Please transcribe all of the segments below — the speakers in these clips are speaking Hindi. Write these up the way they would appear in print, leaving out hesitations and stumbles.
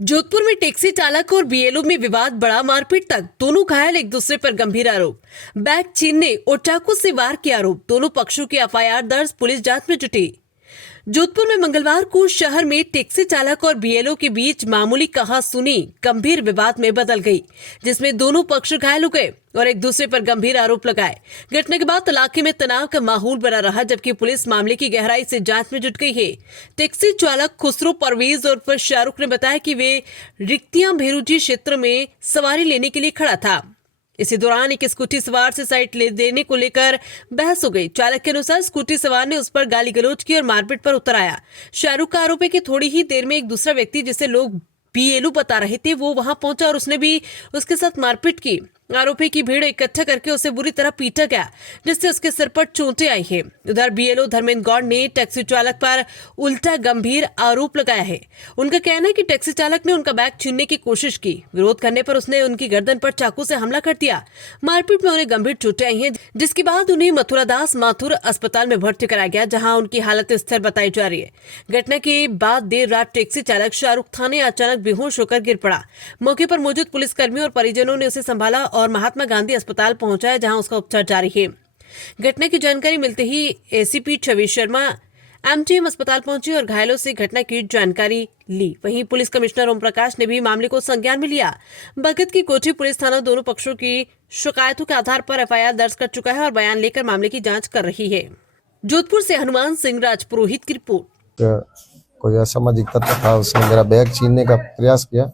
जोधपुर में टैक्सी चालक और बीएलओ में विवाद बढ़ा, मारपीट तक, दोनों घायल, एक दूसरे पर गंभीर आरोप। बैग छीनने और चाकू से वार के आरोप, दोनों पक्षों की एफआईआर दर्ज, पुलिस जांच में जुटी। जोधपुर में मंगलवार को शहर में टैक्सी चालक और बीएलओ के बीच मामूली कहा-सुनी गंभीर विवाद में बदल गई, जिसमें दोनों पक्ष घायल हो गए और एक दूसरे पर गंभीर आरोप लगाए। घटना के बाद इलाके में तनाव का माहौल बना रहा, जबकि पुलिस मामले की गहराई से जांच में जुट गई है। टैक्सी चालक खुसरो परवेज और फिर शाहरुख ने बताया कि वे रिक्तियां भेरूजी क्षेत्र में सवारी लेने के लिए खड़ा था। इसी दौरान एक स्कूटी सवार से साइड ले देने को लेकर बहस हो गई। चालक के अनुसार स्कूटी सवार ने उस पर गाली गलौज की और मारपीट पर उतर आया। शाहरुख का आरोप है कि थोड़ी ही देर में एक दूसरा व्यक्ति, जिसे लोग बीएलओ बता रहे थे, वो वहां पहुंचा और उसने भी उसके साथ मारपीट की। आरोपी की भीड़ इकट्ठा करके उसे बुरी तरह पीटा गया, जिससे उसके सिर पर चोटें आई है। उधर बीएलओ धर्मेंद्र गौड़ ने टैक्सी चालक पर उल्टा गंभीर आरोप लगाया है। उनका कहना है कि टैक्सी चालक ने उनका बैग छीनने की कोशिश की। विरोध करने पर उसने उनकी गर्दन पर चाकू से हमला कर दिया। मारपीट में उन्हें गंभीर चोटें आई हैं, जिसके बाद उन्हें मथुरादास माथुर अस्पताल में भर्ती कराया गया, जहां उनकी हालत स्थिर बताई जा रही है। घटना के बाद देर रात टैक्सी चालक शाहरुख थाने अचानक बेहोश होकर गिर पड़ा। मौके पर मौजूद पुलिसकर्मियों और परिजनों ने उसे संभाला और महात्मा गांधी अस्पताल पहुंचाया, जहां उसका उपचार जारी है। घटना की जानकारी मिलते ही एसीपी छवि शर्मा एमटीएम अस्पताल पहुंचे और घायलों से घटना की जानकारी ली। वहीं पुलिस कमिश्नर ओम प्रकाश ने भी मामले को संज्ञान में लिया। भगत की कोठी पुलिस थाना दोनों पक्षों की शिकायतों के आधार पर एफआईआर दर्ज कर चुका है और बयान लेकर मामले की जांच कर रही है। जोधपुर से हनुमान सिंह राजपुरोहित की रिपोर्ट। कोई असामाजिक तत्व था, उसने मेरा बैग छीनने का प्रयास किया।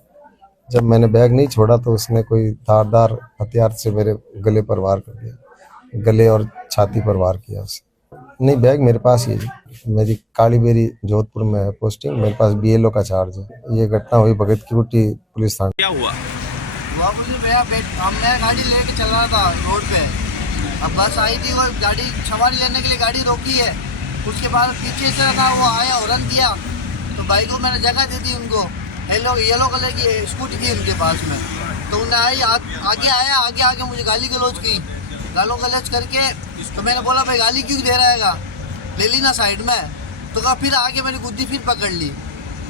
जब मैंने बैग नहीं छोड़ा तो उसने कोई धारदार हथियार से मेरे गले पर वार कर दिया, गले और छाती पर वार किया उसने। नहीं, बैग मेरे पास ही है। मेरी कालीबेरी जोधपुर में है पोस्टिंग, मेरे पास बीएलओ का चार्ज है। ये घटना हुई भगत की कोठी पुलिस थाना। क्या हुआ? बाबूजी मैं गाड़ी लेके चल रहा था रोड पे। अब बस आई थी और गाड़ी सवारी लेने के लिए गाड़ी रोकी है। उसके बाद पीछे से था वो आया, हॉर्न दिया तो भाई को मैंने जगह दे दी। उनको येलो कलर की स्कूटी थी उनके पास में, तो उन्हें आगे आया, आगे मुझे गाली गलौज की। गालों गलौज करके तो मैंने बोला भाई गाली क्यों दे रहेगा, ले ली ना साइड में। तो कहा फिर आगे मेरी गुद्दी फिर पकड़ ली।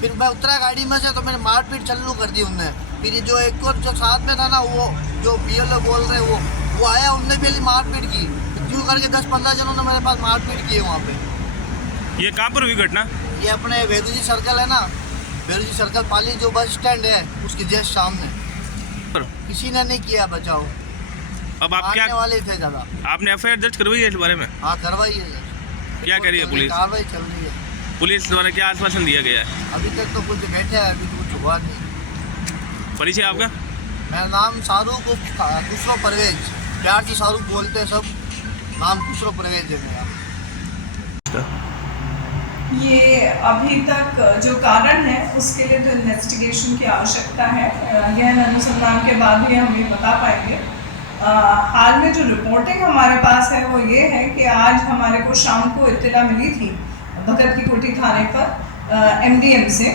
फिर मैं उतरा गाड़ी में से तो मैंने मारपीट चालू कर दी उनने। फिर ये जो एक और जो साथ में था ना, वो जो बीएलओ बोल रहे वो आया, उनने भी मारपीट की। क्यों करके 10-15 जनों ने मेरे पास मारपीट की है वहाँ पे। ये कहाँ पर हुई घटना? ये अपने भेरूजी सर्कल है ना, भेरूजी सर्कल पाली जो बस स्टैंड है उसके जस्ट सामने। किसी ने नहीं किया बचाओ। अब आप क्या वाले थे ज्यादा। आपने एफआईआर दर्ज करवाई है इस बारे में? हाँ, करवाई है। क्या कह रही है पुलिस? कार्रवाई चल रही है। पुलिस द्वारा क्या आश्वासन दिया गया है? अभी तक तो कुछ बैठे हैं, अभी कुछ हुआ नहीं। परिचय आपका? मेरा नाम शाहरुख खुसरो परवेज, प्यार से शाहरुख बोलते हैं सब। नाम खुसरो परवेज है मेरा। ये अभी तक जो कारण है उसके लिए तो इन्वेस्टिगेशन की आवश्यकता है। गहन अनुसंधान के बाद ही हम ये बता पाएंगे। हाल में जो रिपोर्टिंग हमारे पास है वो ये है कि आज हमारे को शाम को इत्तला मिली थी भगत की कोठी थाने पर एमडीएम से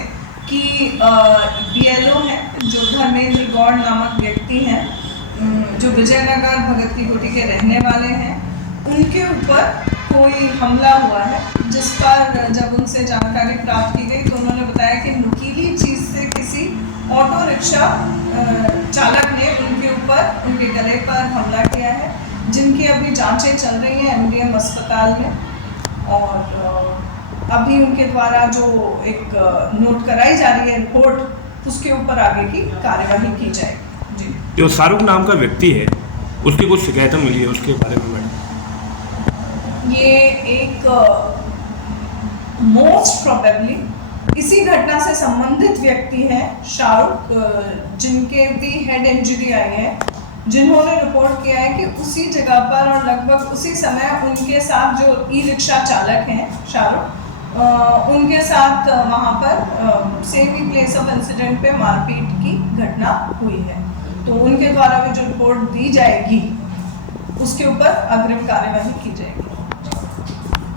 कि बीएलओ है जो धर्मेंद्र गौड़ नामक व्यक्ति हैं, जो विजयनगर भगत की कोठी के रहने वाले हैं, उनके ऊपर कोई हमला हुआ है। जिस पर जब उनसे जानकारी प्राप्त की गई तो उन्होंने बताया कि नुकीली चीज़ से किसी ऑटो रिक्शा चालक ने उनके ऊपर, उनके गले पर हमला किया है, जिनकी अभी जांचें चल रही हैं एमडीएम अस्पताल में। और अभी उनके द्वारा जो एक नोट कराई जा रही है रिपोर्ट, उसके ऊपर आगे की कार्यवाही की जाएगी। जी, जो शाहरुख नाम का व्यक्ति है उसकी कुछ शिकायतें मिली है, उसके बारे में ये एक मोस्ट प्रोबेबली इसी घटना से संबंधित व्यक्ति हैं शाहरुख, जिनके भी हेड इंजरी आई है, जिन्होंने रिपोर्ट किया है कि उसी जगह पर और लगभग उसी समय उनके साथ जो ई रिक्शा चालक हैं शाहरुख, उनके साथ वहाँ पर same he place of incident पे मारपीट की घटना हुई है। तो उनके द्वारा भी जो रिपोर्ट दी जाएगी उसके ऊपर अग्रिम कार्यवाही की जाएगी।